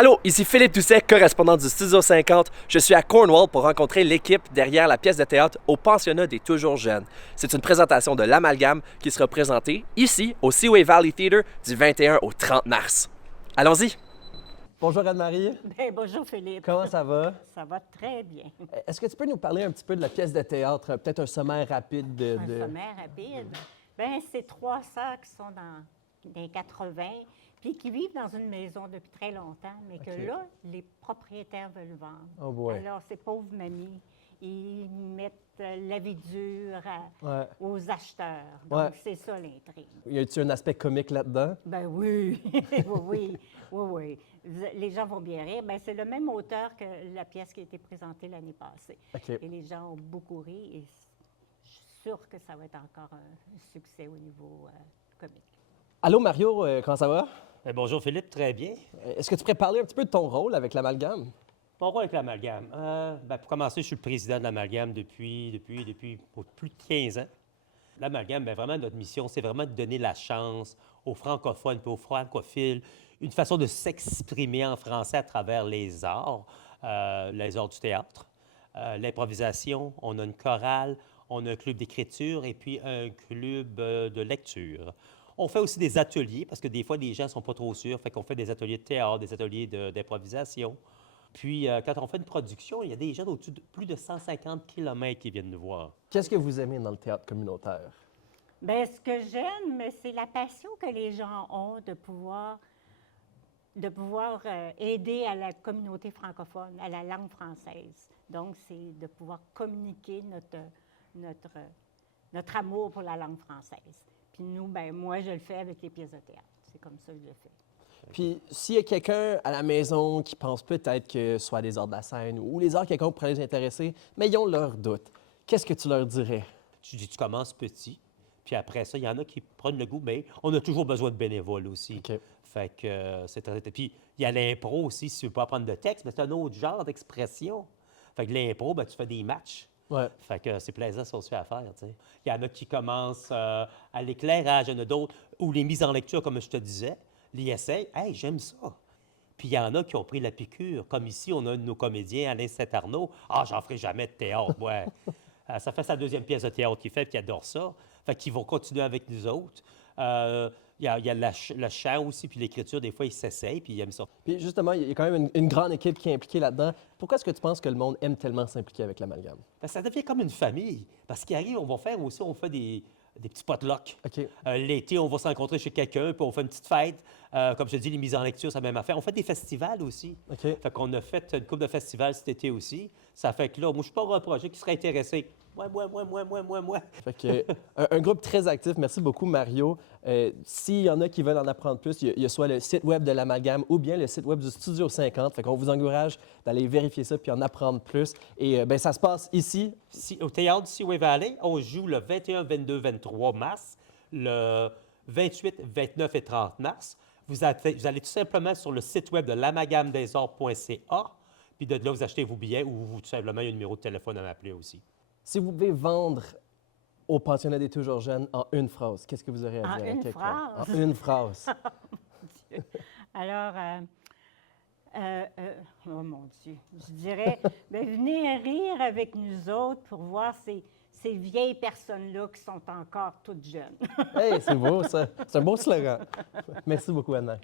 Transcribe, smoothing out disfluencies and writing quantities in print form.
Allô, ici Philippe Doucet, correspondant du Studio 50. Je suis à Cornwall pour rencontrer l'équipe derrière la pièce de théâtre au pensionnat des Toujours Jeunes. C'est une présentation de l'Amalgame qui sera présentée ici au Seaway Valley Theatre du 21 au 30 mars. Allons-y! Bonjour Anne-Marie. Bien, bonjour Philippe. Comment ça va? Ça va très bien. Est-ce que tu peux nous parler un petit peu de la pièce de théâtre, peut-être un sommaire rapide de... Un sommaire rapide. Bien, c'est trois sœurs qui sont dans les 80 puis qui vivent dans une maison depuis très longtemps, mais que là, les propriétaires veulent vendre. Oh boy. Alors, ces pauvres mamies, ils mettent la vie dure Ouais. aux acheteurs. Donc, Ouais. c'est ça l'intrigue. Y a-t-il un aspect comique là-dedans? Ben oui, oui. Les gens vont bien rire. Ben, c'est le même auteur que la pièce qui a été présentée l'année passée. OK. Et les gens ont beaucoup ri et je suis sûre que ça va être encore un succès au niveau comique. Allô Mario, comment ça va? Bonjour Philippe, très bien. Est-ce que tu pourrais parler un petit peu de ton rôle avec l'Amalgame? Mon rôle avec l'Amalgame. Pour commencer, je suis le président de l'Amalgame depuis pour plus de 15 ans. L'Amalgame, vraiment, notre mission, c'est vraiment de donner la chance aux francophones et aux francophiles une façon de s'exprimer en français à travers les arts du théâtre, l'improvisation. On a une chorale, on a un club d'écriture et puis un club de lecture. On fait aussi des ateliers, parce que des fois, les gens ne sont pas trop sûrs, fait qu'on fait des ateliers de théâtre, des ateliers d'improvisation. Puis, quand on fait une production, il y a des gens d'au-dessus de plus de 150 km qui viennent nous voir. Qu'est-ce que vous aimez dans le théâtre communautaire? Bien, ce que j'aime, c'est la passion que les gens ont de pouvoir aider à la communauté francophone, à la langue française. Donc, c'est de pouvoir communiquer notre amour pour la langue française. Puis nous, bien, moi, je le fais avec les pièces de théâtre. C'est comme ça que je le fais. Puis, s'il y a quelqu'un à la maison qui pense peut-être que ce soit des arts de la scène ou les arts quelconques pourraient les intéresser, mais ils ont leurs doutes, qu'est-ce que tu leur dirais? Tu dis, tu commences petit, puis après ça, il y en a qui prennent le goût, mais on a toujours besoin de bénévoles aussi. OK. Fait que c'est très... Puis, il y a l'impro aussi, si tu veux pas apprendre de texte, mais c'est un autre genre d'expression. Fait que l'impro, ben, tu fais des matchs. Ouais. Fait que c'est plaisant, ça aussi à faire, tu sais. Il y en a qui commencent à l'éclairage, il y en a d'autres, ou les mises en lecture, comme je te disais, les essais. Hey, j'aime ça. Puis il y en a qui ont pris la piqûre. Comme ici, on a un de nos comédiens, Alain Saint-Arnaud. Ah, j'en ferai jamais de théâtre, ouais. Ça fait sa deuxième pièce de théâtre qu'il fait, puis il adore ça. Fait qu'ils vont continuer avec nous autres. Il y a le chant aussi, puis l'écriture, des fois, ils s'essayent, puis ils aiment ça. Puis justement, il y a quand même une grande équipe qui est impliquée là-dedans. Pourquoi est-ce que tu penses que le monde aime tellement s'impliquer avec l'Amalgame? Ça devient comme une famille. Parce qu'il arrive, on fait des petits potlucks. OK. L'été, on va se rencontrer chez quelqu'un, puis on fait une petite fête. Comme je te dis, les mises en lecture, c'est la même affaire. On fait des festivals aussi. OK. Fait qu'on a fait une couple de festivals cet été aussi. Ça fait que là, moi, je suis pas un projet qui serait intéressé. Moi. Fait que, un groupe très actif. Merci beaucoup, Mario. S'il y en a qui veulent en apprendre plus, il y a soit le site web de l'Amalgame ou bien le site web du Studio 50. Fait qu'on vous encourage d'aller vérifier ça puis en apprendre plus. Et ben ça se passe ici. Au théâtre du Seaway Valley, on joue le 21, 22, 23 mars, le 28, 29 et 30 mars. Vous allez tout simplement sur le site web de l'amalgamedesarts.ca, puis de là, vous achetez vos billets ou tout simplement, il y a un numéro de téléphone à m'appeler aussi. Si vous pouvez vendre au pensionnat des Toujours Jeunes en une phrase, qu'est-ce que vous aurez à En dire? à une quelqu'un? phrase? En une phrase. Alors, oh mon Dieu, je dirais, bien, venez rire avec nous autres pour voir ces vieilles personnes-là qui sont encore toutes jeunes. Hey, c'est beau ça. C'est un beau slogan. Merci beaucoup, Anna.